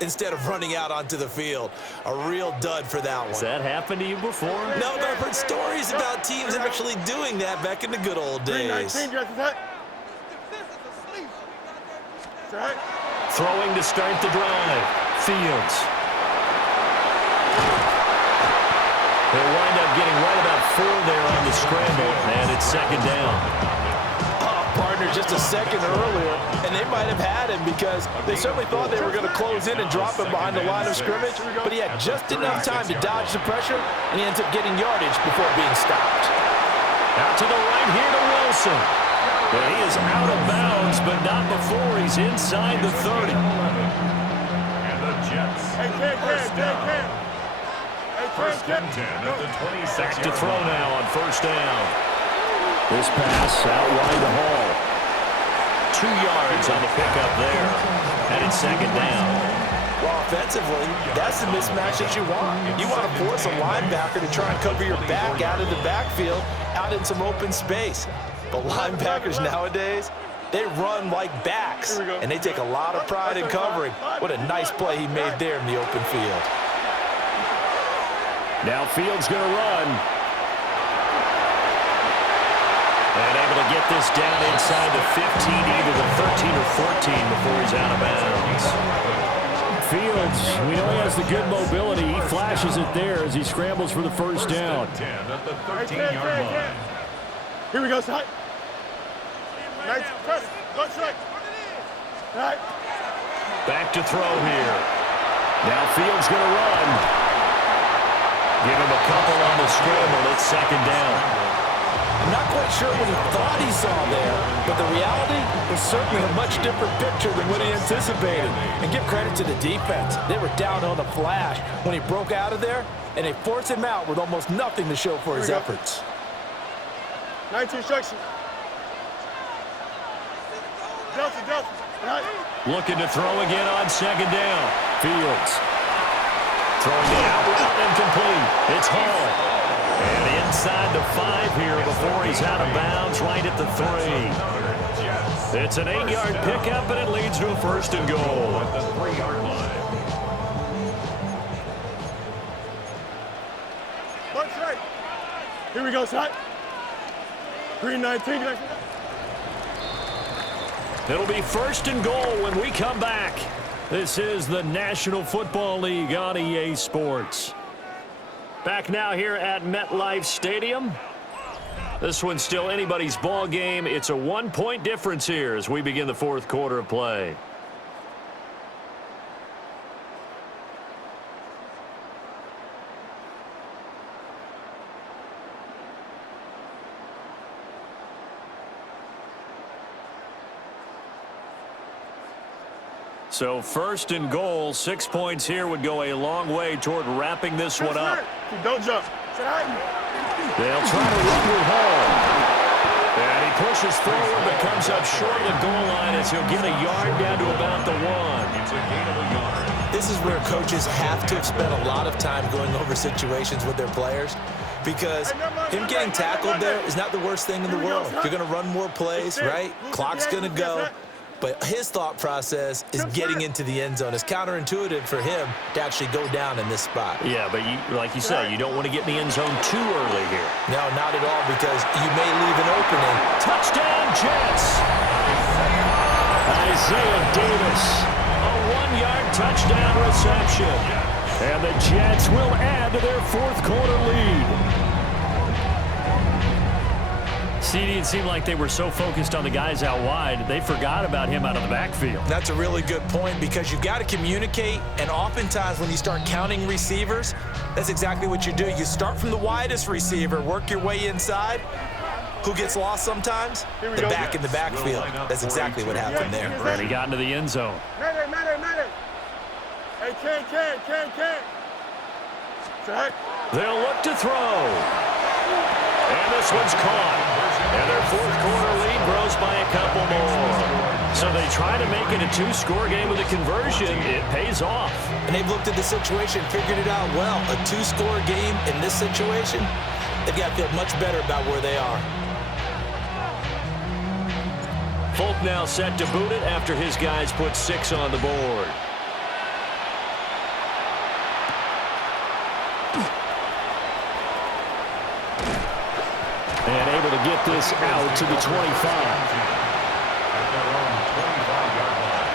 instead of running out onto the field. A real dud for that one. Has that happened to you before? No, but I've heard stories about teams actually doing that back in the good old days. Throwing to start the drive. Fields. They'll wind up getting right about 4 there on the scramble, and it's second down. Partner just a second earlier, and they might have had him because they certainly thought they were going to close in and drop him behind the line of scrimmage, but he had just enough time to dodge the pressure, and he ends up getting yardage before being stopped. Out to the right here to Wilson. Well, he is out of bounds, but not before he's inside the 30. And the Jets. First down. First and 10 at the 26. Back to throw now on first down. This pass out wide to Hall. 2 yards on the pickup there. And it's second down. Well, offensively, that's the mismatch that you want. You want to force a linebacker to try and cover your back out of the backfield, out in some open space. But linebackers nowadays, they run like backs, and they take a lot of pride in covering. What a nice play he made there in the open field. Now Fields going to run. And able to get this down inside the 15, either the 13 or 14 before he's out of bounds. Fields, we know he has the good mobility. He flashes it there as he scrambles for the first down. 10 at the 13-yard line. Here we go, side. Nice press. Go straight. Right. Back to throw here. Now Fields going to run. Give him a couple on the scramble. It's second down. I'm not quite sure what he thought he saw there, but the reality was certainly a much different picture than what he anticipated. And give credit to the defense. They were down on the flash when he broke out of there, and they forced him out with almost nothing to show for his efforts. 19 instruction. Delta. Right. Looking to throw again on second down. Fields. Throwing the out route incomplete. It's Hall. And inside the 5 here before he's out of bounds, right at the 3. It's an 8-yard pickup, and it leads to a first and goal. At the 3-yard line. Punch right. Here we go, side. Green 19. It'll be first and goal when we come back. This is the National Football League on EA Sports. Back now here at MetLife Stadium. This one's still anybody's ball game. It's a 1-point difference here as we begin the fourth quarter of play. So first and goal, 6 points here would go a long way toward wrapping this one up. Don't jump. They'll try to run with Hall. And he pushes forward but comes up short of the goal line as he'll get a yard down to about the 1. It's a gain of a yard. This is where coaches have to have spent a lot of time going over situations with their players, because him getting tackled there is not the worst thing in the world. You're going to run more plays, right? Clock's going to go. But his thought process is getting into the end zone. It's counterintuitive for him to actually go down in this spot. Yeah, but like you say, you don't want to get in the end zone too early here. No, not at all, because you may leave an opening. Touchdown, Jets! Isaiah Davis, a 1-yard touchdown reception. And the Jets will add to their fourth quarter lead. CD, it seemed like they were so focused on the guys out wide, they forgot about him out of the backfield. That's a really good point, because you've got to communicate, and oftentimes when you start counting receivers, that's exactly what you do. You start from the widest receiver, work your way inside. Who gets lost sometimes? The back in the backfield. That's exactly what happened there. And he got into the end zone. Matter. Hey, can. They'll look to throw. And this one's caught. And their fourth quarter lead grows by a couple more. So they try to make it a 2-score game with a conversion. It pays off. And they've looked at the situation, figured it out well. A 2-score game in this situation, they've got to feel much better about where they are. Folk now set to boot it after his guys put 6 on the board. to get this out to the 25. At their own 25-yard line.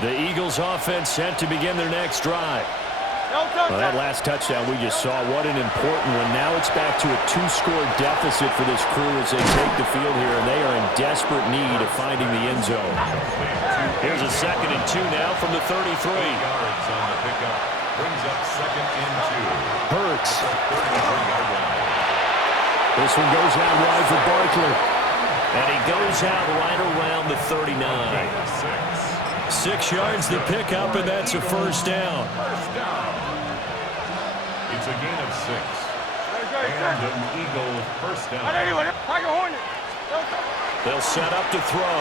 The Eagles offense set to begin their next drive. Well, that last touchdown we just saw, what an important one. Now it's back to a 2-score deficit for this crew as they take the field here, and they are in desperate need of finding the end zone. Here's a 2nd and 2 now from the 33. 3 yards on the pickup. Brings up 2nd and 2. Hurts. 33-yard line. This one goes out wide for Barkley. And he goes out right around the 39. 6 yards the pickup, and that's a first down. First down. It's a gain of 6. And an Eagle first down. They'll set up to throw.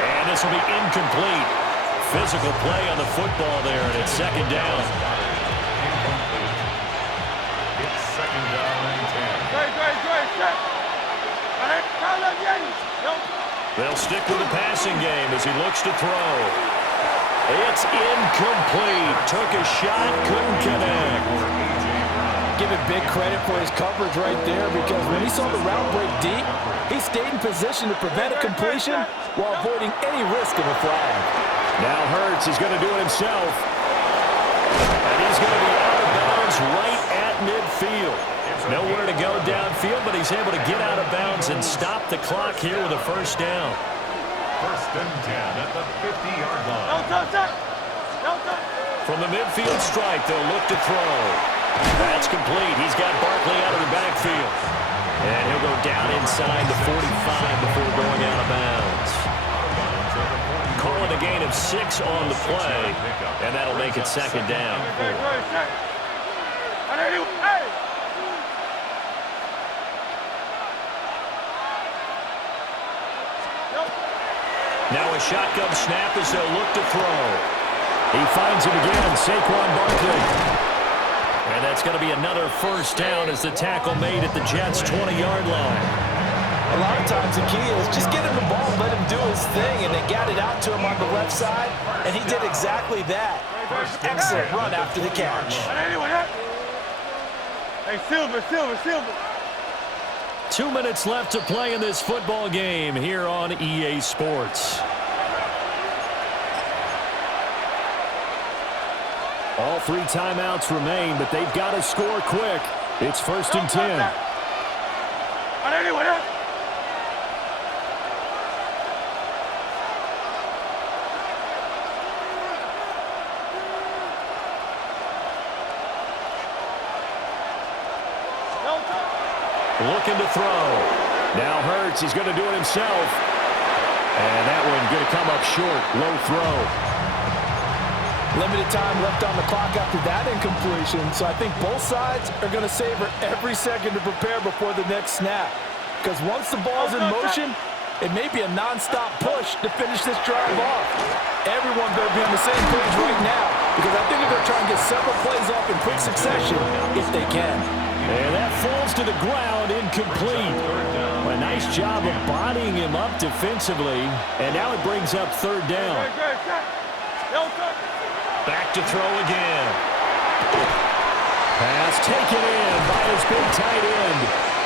And this will be incomplete. Physical play on the football there, and it's 2nd down. Incomplete. It's 2nd down and 10. They'll stick with the passing game as he looks to throw. It's incomplete. Took a shot, couldn't connect. Give it big credit for his coverage right there, because when he saw the route break deep, he stayed in position to prevent a completion while avoiding any risk of a flag. Now Hurts is going to do it himself. And he's going to be out of bounds right at midfield. Nowhere to go downfield, but he's able to get out of bounds and stop the clock here with a first down. 1st and 10 at the 50-yard line. From the midfield stripe, they'll look to throw. That's complete. He's got Barkley out of the backfield. And he'll go down inside the 45 before going out of bounds. Call it a gain of 6 on the play, and that'll make it 2nd down. Now a shotgun snap as they'll look to throw. He finds him again, Saquon Barkley. And that's going to be another first down as the tackle made at the Jets' 20-yard line. A lot of times the key is just get him the ball, let him do his thing, and they got it out to him on the left side, and he did exactly that. Excellent run after the catch. Hey, Silver. 2 minutes left to play in this football game here on EA Sports. All 3 timeouts remain, but they've got to score quick. It's 1st and 10. Looking to throw. Now Hurts is going to do it himself. And that one going to come up short. Low throw. Limited time left on the clock after that incompletion, so I think both sides are going to savor every second to prepare before the next snap. Because once the ball's in motion, it may be a non-stop push to finish this drive off. Everyone better be on the same page right now, because I think they're going to try and get several plays off in quick succession if they can. And that falls to the ground, incomplete. A nice job of bodying him up defensively, and now it brings up 3rd down. Back to throw again. Pass taken in by his big tight end.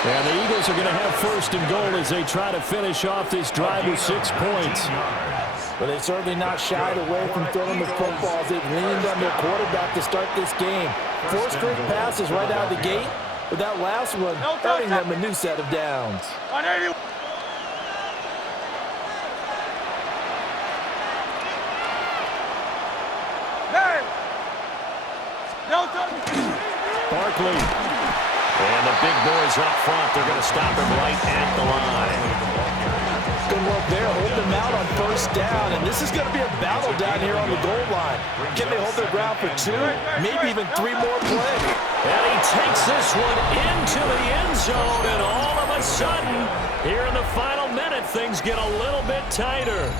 And the Eagles are going to have 1st and goal as they try to finish off this drive with 6 points. But they've certainly not shied away from throwing the footballs. They've leaned on their quarterback to start this game. 4 straight passes right out of the gate, with that last one earning them a new set of downs. Barkley. And the big boys up front, they're going to stop him right at the line. Good work there, hold them out on 1st down, and this is going to be a battle down here on the goal line. Can they hold their ground for 2, maybe even 3 more plays? And he takes this one into the end zone, and all of a sudden, here in the final minute, things get a little bit tighter.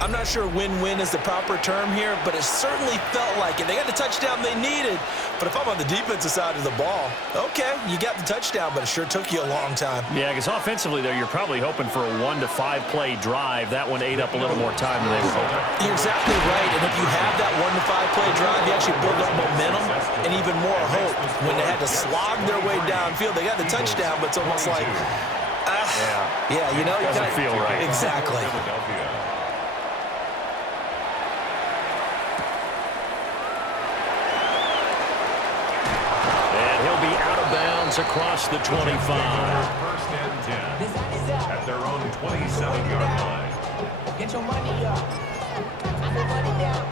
I'm not sure win-win is the proper term here, but it certainly felt like it. They got the touchdown they needed, but if I'm on the defensive side of the ball, okay, you got the touchdown, but it sure took you a long time. Yeah, because offensively, though, you're probably hoping for a 1 to 5 play drive. That one ate up a little more time than they were hoping. You're exactly right, and if you have that 1 to 5 play drive, you actually build up momentum and even more hope. When they had to slog their way downfield, they got the touchdown, but it's almost like, yeah, you know, it doesn't feel right. Exactly. Across the 25. First and 10 at their own 27-yard line. Get your money up. I put money down.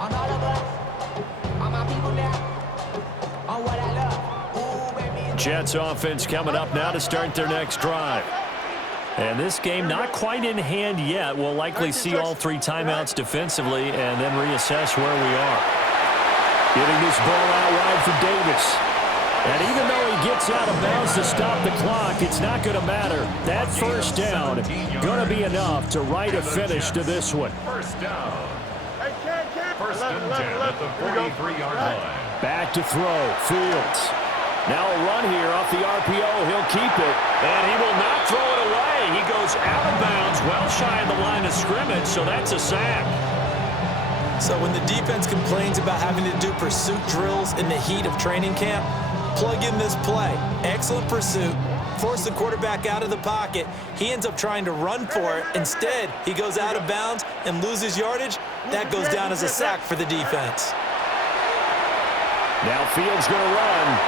On all of us. On my people now. On what I love. Ooh, baby. Jets offense coming up now to start their next drive. And this game not quite in hand yet. We'll likely see all 3 timeouts defensively and then reassess where we are. Getting this ball out wide for Davis. And even though he gets out of bounds to stop the clock, it's not going to matter. That first down going to be enough to write a finish to this one. First down. First and 10 at the 43-yard line. Back to throw. Fields. Now a run here off the RPO. He'll keep it. And he will not throw it away. He goes out of bounds well shy of the line of scrimmage, so that's a sack. So when the defense complains about having to do pursuit drills in the heat of training camp, plug in this play. Excellent pursuit. Force the quarterback out of the pocket. He ends up trying to run for it. Instead, he goes out of bounds and loses yardage. That goes down as a sack for the defense. Now Fields going to run.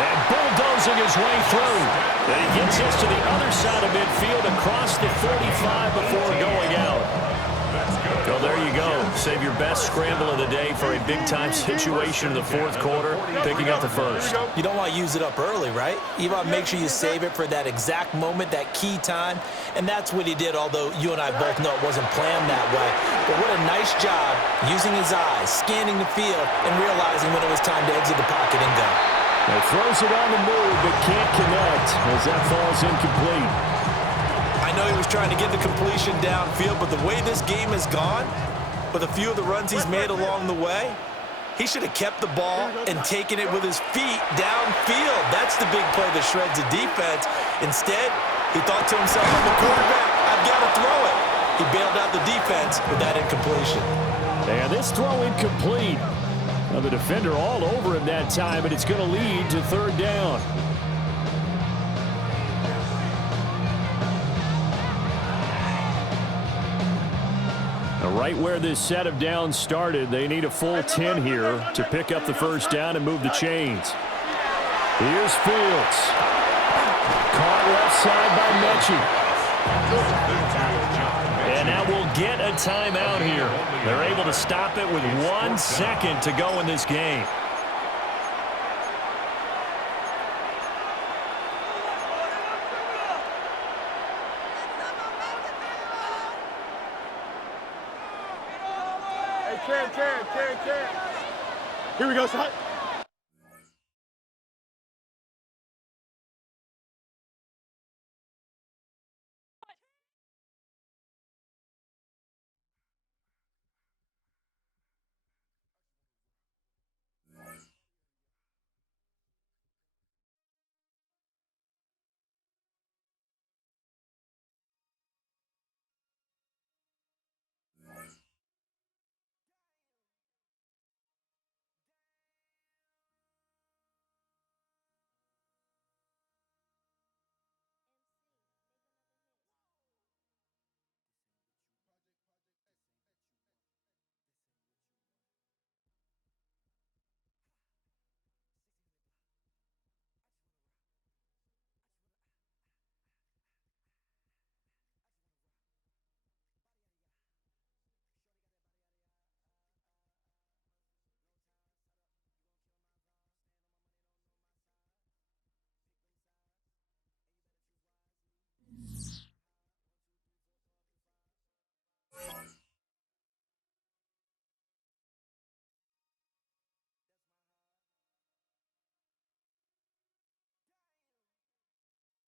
And bulldozing his way through. And he gets us to the other side of midfield across the 45 before going out. So there you go. Save your best scramble of the day for a big-time situation in the fourth quarter, picking up the first. You don't want to use it up early, right? You want to make sure you save it for that exact moment, that key time. And that's what he did, although you and I both know it wasn't planned that way. But what a nice job using his eyes, scanning the field, and realizing when it was time to exit the pocket and go. He throws it on the move, but can't connect as that falls incomplete. I know he was trying to get the completion downfield, but the way this game has gone, with a few of the runs he's made along the way, he should have kept the ball and taken it with his feet downfield. That's the big play that shreds the defense. Instead, he thought to himself, I'm the quarterback, I've got to throw it. He bailed out the defense with that incompletion. And this throw incomplete. Now the defender all over him that time, and it's going to lead to third down. Now right where this set of downs started, they need a full 10 here to pick up the first down and move the chains. Here's Fields. Caught left side by Mechie. And now we'll get a timeout here. They're able to stop it with 1 second to go in this game. Hey, Ken. Here we go, son.